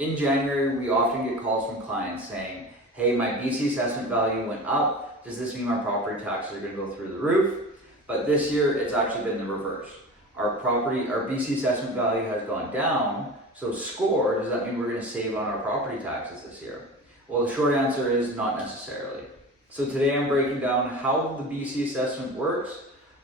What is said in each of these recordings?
In January, we often get calls from clients saying, hey, my BC assessment value went up. Does this mean my property taxes are going to go through the roof? But this year, it's actually been the reverse. Our BC assessment value has gone down. So score, does that mean we're going to save on our property taxes this year? Well, the short answer is not necessarily. So today I'm breaking down how the BC assessment works,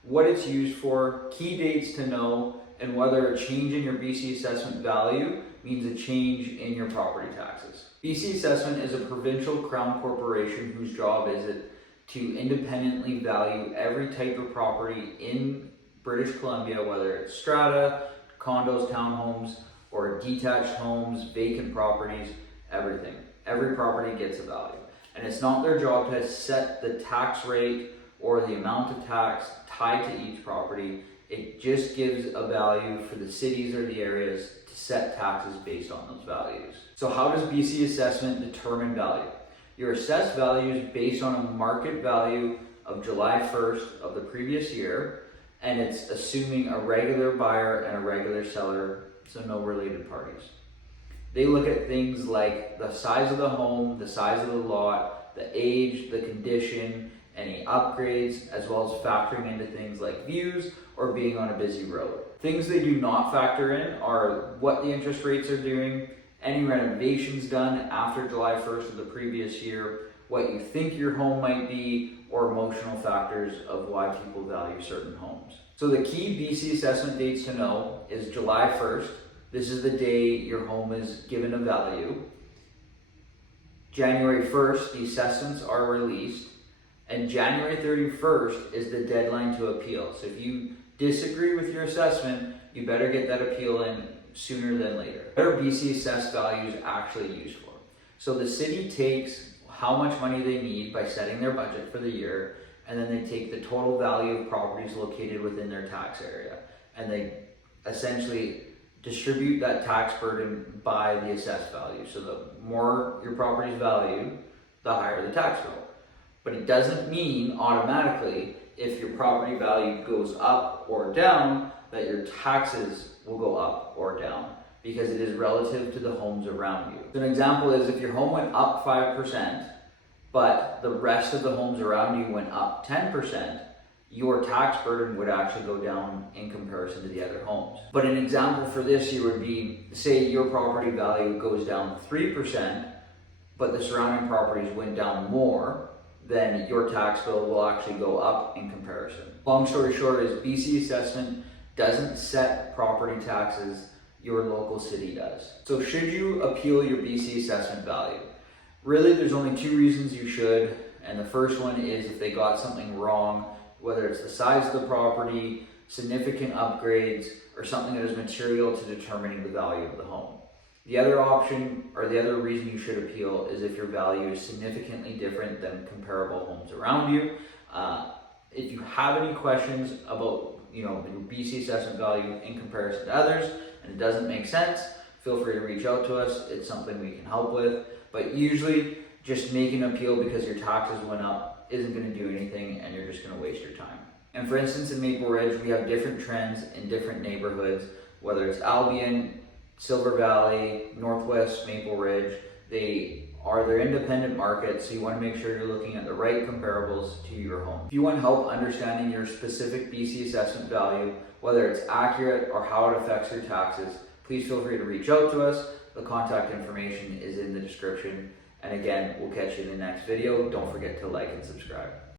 what it's used for, key dates to know, and whether a change in your BC assessment value means a change in your property taxes. BC assessment is a provincial crown corporation whose job is it to independently value every type of property in British Columbia, whether it's strata, condos, townhomes, or detached homes, vacant properties, everything. Every property gets a value. And it's not their job to set the tax rate or the amount of tax tied to each property. It just gives a value for the cities or the areas to set taxes based on those values. So how does BC assessment determine value? Your assessed value is based on a market value of July 1st of the previous year, and it's assuming a regular buyer and a regular seller, so no related parties. They look at things like the size of the home, the size of the lot, the age, the condition, any upgrades, as well as factoring into things like views or being on a busy road. Things they do not factor in are what the interest rates are doing, any renovations done after July 1st of the previous year, what you think your home might be, or emotional factors of why people value certain homes. So the key BC assessment dates to know is July 1st. This is the day your home is given a value. January 1st, the assessments are released. And January 31st is the deadline to appeal. So if you disagree with your assessment, you better get that appeal in sooner than later. What are BC assessed values actually used for? So the city takes how much money they need by setting their budget for the year, and then they take the total value of properties located within their tax area, and they essentially distribute that tax burden by the assessed value. So the more your property's value, the higher the tax bill. But it doesn't mean automatically if your property value goes up or down that your taxes will go up or down, because it is relative to the homes around you. So an example is if your home went up 5%, but the rest of the homes around you went up 10%, your tax burden would actually go down in comparison to the other homes. But an example for this year would be, say your property value goes down 3%, but the surrounding properties went down more, then your tax bill will actually go up in comparison. Long story short is BC assessment doesn't set property taxes, your local city does. So should you appeal your BC assessment value? Really, there's only two reasons you should, and the first one is if they got something wrong, whether it's the size of the property, significant upgrades, or something that is material to determining the value of the home. The other option, or the other reason you should appeal, is if your value is significantly different than comparable homes around you. If you have any questions about your BC assessment value in comparison to others, and it doesn't make sense, feel free to reach out to us. It's something we can help with. But usually, just making an appeal because your taxes went up isn't going to do anything, and you're just going to waste your time. And for instance, in Maple Ridge, we have different trends in different neighborhoods, whether it's Albion, Silver Valley, Northwest Maple Ridge. They're independent markets, so you want to make sure you're looking at the right comparables to your home. If you want help understanding your specific BC assessment value, whether it's accurate or how it affects your taxes, please feel free to reach out to us. The contact information is in the description. And again, we'll catch you in the next video. Don't forget to like and subscribe.